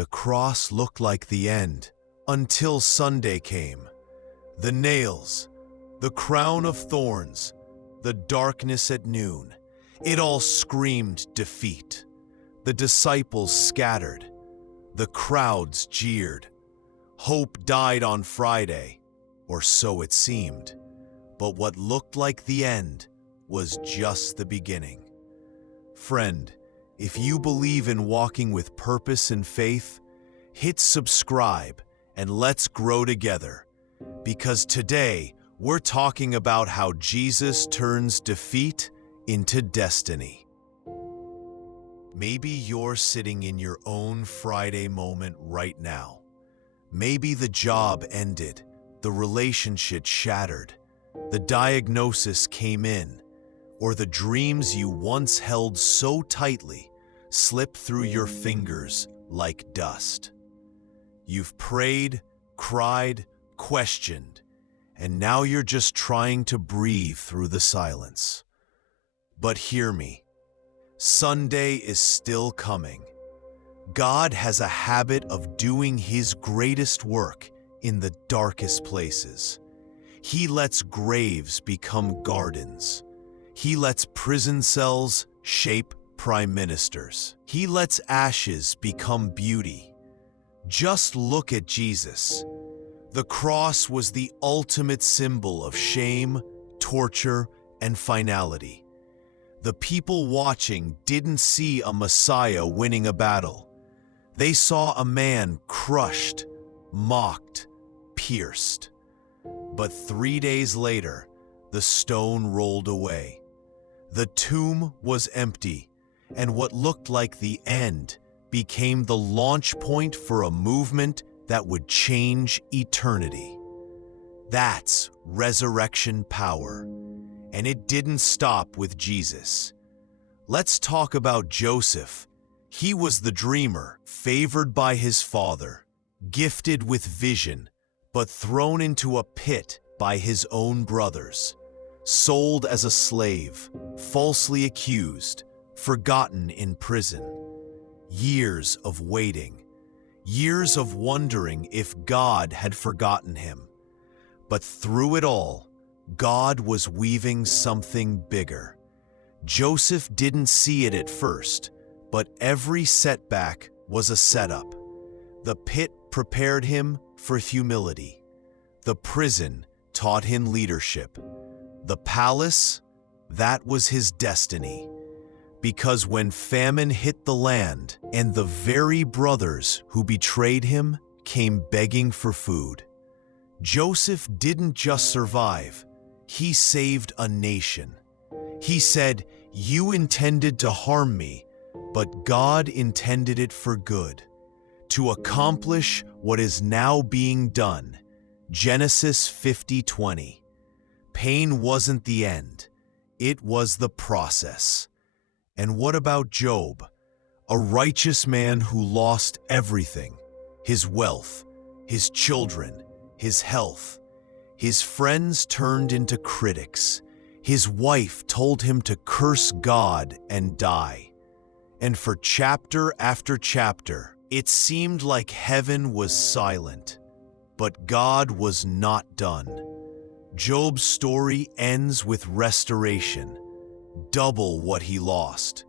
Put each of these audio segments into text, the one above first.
The cross looked like the end, until Sunday came. The nails, the crown of thorns, the darkness at noon, it all screamed defeat. The disciples scattered. The crowds jeered. Hope died on Friday, or so it seemed. But what looked like the end was just the beginning. Friend, if you believe in walking with purpose and faith, hit subscribe and let's grow together. Because today, we're talking about how Jesus turns defeat into destiny. Maybe you're sitting in your own Friday moment right now. Maybe the job ended, the relationship shattered, the diagnosis came in, or the dreams you once held so tightly slipped through your fingers like dust. You've prayed, cried, questioned, and now you're just trying to breathe through the silence. But hear me, Sunday is still coming. God has a habit of doing His greatest work in the darkest places. He lets graves become gardens. He lets prison cells shape prime ministers. He lets ashes become beauty. Just look at Jesus. The cross was the ultimate symbol of shame, torture, and finality. The people watching didn't see a Messiah winning a battle. They saw a man crushed, mocked, pierced. But 3 days later, the stone rolled away. The tomb was empty, and what looked like the end became the launch point for a movement that would change eternity. That's resurrection power. And it didn't stop with Jesus. Let's talk about Joseph. He was the dreamer, favored by his father, gifted with vision, but thrown into a pit by his own brothers, sold as a slave, falsely accused, forgotten in prison. Years of waiting, years of wondering if God had forgotten him. But through it all, God was weaving something bigger. Joseph didn't see it at first, but every setback was a setup. The pit prepared him for humility. The prison taught him leadership. The palace, that was his destiny. Because when famine hit the land and the very brothers who betrayed him came begging for food, Joseph didn't just survive. He saved a nation. He said, "You intended to harm me, but God intended it for good, to accomplish what is now being done." Genesis 50:20. Pain wasn't the end. It was the process. And what about Job? A righteous man who lost everything: his wealth, his children, his health. His friends turned into critics. His wife told him to curse God and die. And for chapter after chapter, it seemed like heaven was silent. But God was not done. Job's story ends with restoration, double what he lost.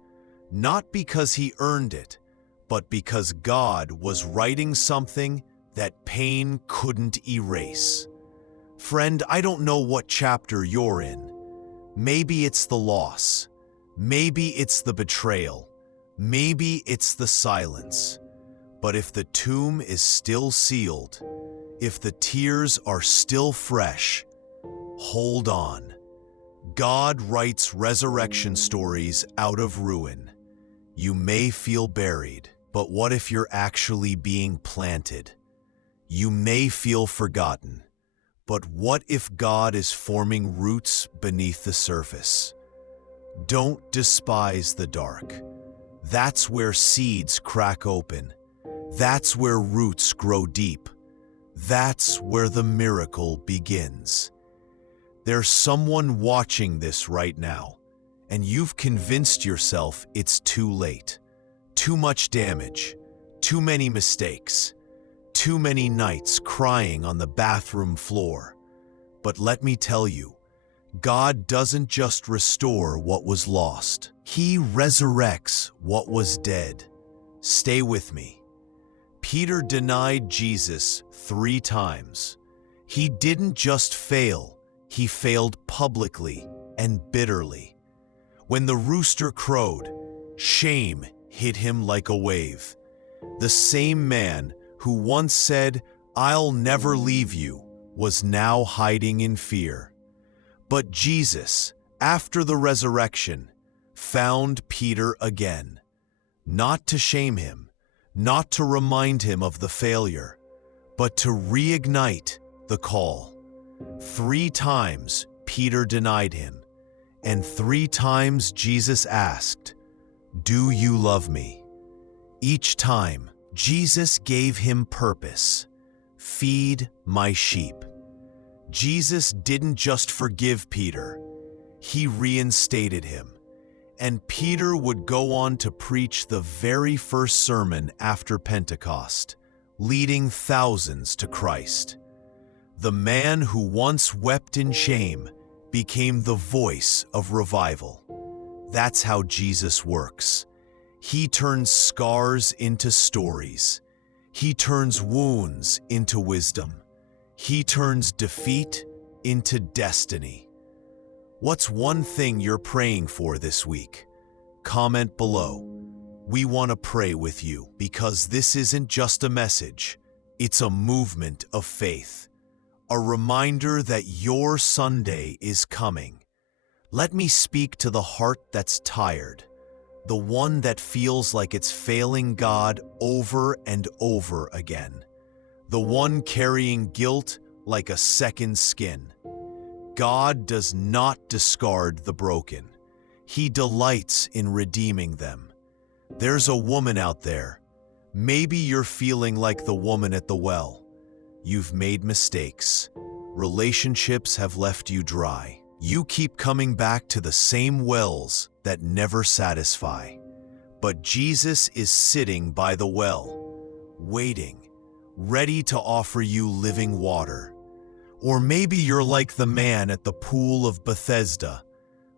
Not because he earned it, but because God was writing something that pain couldn't erase. Friend, I don't know what chapter you're in. Maybe it's the loss. Maybe it's the betrayal. Maybe it's the silence. But if the tomb is still sealed, if the tears are still fresh, hold on. God writes resurrection stories out of ruin. You may feel buried, but what if you're actually being planted? You may feel forgotten, but what if God is forming roots beneath the surface? Don't despise the dark. That's where seeds crack open. That's where roots grow deep. That's where the miracle begins. There's someone watching this right now, and you've convinced yourself it's too late. Too much damage, Too many mistakes. Too many nights crying on the bathroom floor. But let me tell you, God doesn't just restore what was lost. He resurrects what was dead. Stay with me. Peter denied Jesus 3 times. He didn't just fail, he failed publicly and bitterly. When the rooster crowed, shame hit him like a wave. The same man who once said, "I'll never leave you," was now hiding in fear. But Jesus, after the resurrection, found Peter again. Not to shame him, not to remind him of the failure, but to reignite the call. 3 times Peter denied him, and 3 times Jesus asked, "Do you love me?" Each time, Jesus gave him purpose. Feed my sheep. Jesus didn't just forgive Peter, he reinstated him. And Peter would go on to preach the very first sermon after Pentecost, leading thousands to Christ. The man who once wept in shame became the voice of revival. That's how Jesus works. He turns scars into stories. He turns wounds into wisdom. He turns defeat into destiny. What's one thing you're praying for this week? Comment below. We want to pray with you because this isn't just a message. It's a movement of faith. A reminder that your Sunday is coming. Let me speak to the heart that's tired, the one that feels like it's failing God over and over again, the one carrying guilt like a second skin. God does not discard the broken. He delights in redeeming them. There's a woman out there. Maybe you're feeling like the woman at the well. You've made mistakes. Relationships have left you dry. You keep coming back to the same wells that never satisfy. But Jesus is sitting by the well, waiting, ready to offer you living water. Or maybe you're like the man at the pool of Bethesda,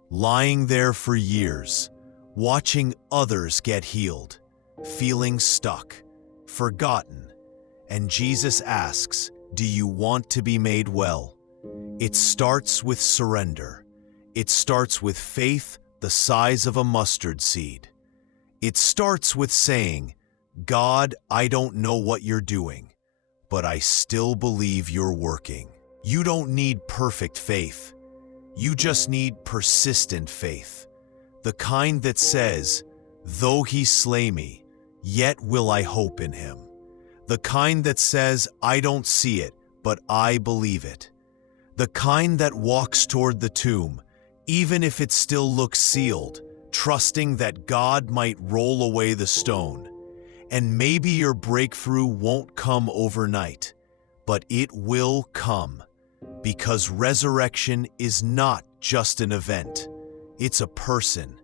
lying there for years, watching others get healed, feeling stuck, forgotten. And Jesus asks, "Do you want to be made well?" It starts with surrender. It starts with faith the size of a mustard seed. It starts with saying, "God, I don't know what you're doing, but I still believe you're working." You don't need perfect faith. You just need persistent faith. The kind that says, "Though he slay me, yet will I hope in him." The kind that says, "I don't see it, but I believe it." The kind that walks toward the tomb, even if it still looks sealed, trusting that God might roll away the stone. And maybe your breakthrough won't come overnight, but it will come. Because resurrection is not just an event, it's a person.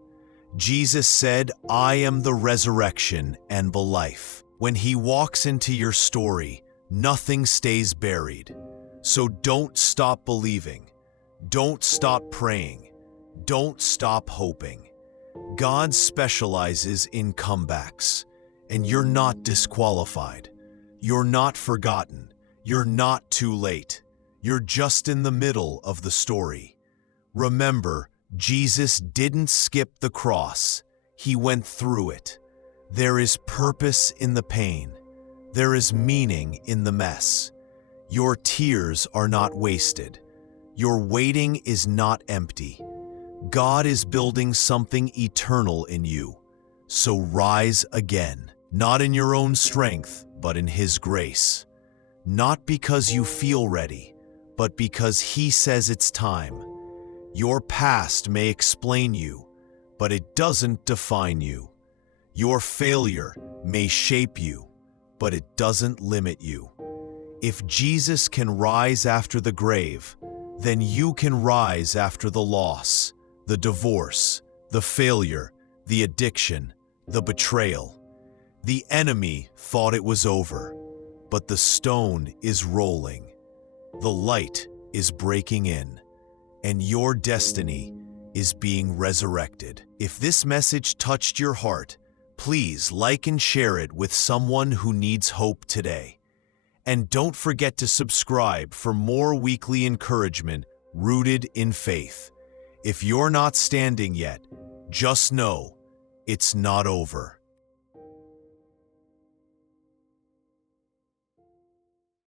Jesus said, "I am the resurrection and the life." When he walks into your story, nothing stays buried. So don't stop believing. Don't stop praying. Don't stop hoping. God specializes in comebacks, and you're not disqualified. You're not forgotten. You're not too late. You're just in the middle of the story. Remember, Jesus didn't skip the cross. He went through it. There is purpose in the pain. There is meaning in the mess. Your tears are not wasted. Your waiting is not empty. God is building something eternal in you. So rise again, not in your own strength, but in His grace. Not because you feel ready, but because He says it's time. Your past may explain you, but it doesn't define you. Your failure may shape you, but it doesn't limit you. If Jesus can rise after the grave, then you can rise after the loss, the divorce, the failure, the addiction, the betrayal. The enemy thought it was over, but the stone is rolling. The light is breaking in, and your destiny is being resurrected. If this message touched your heart, please like and share it with someone who needs hope today. And don't forget to subscribe for more weekly encouragement rooted in faith. If you're not standing yet, just know it's not over.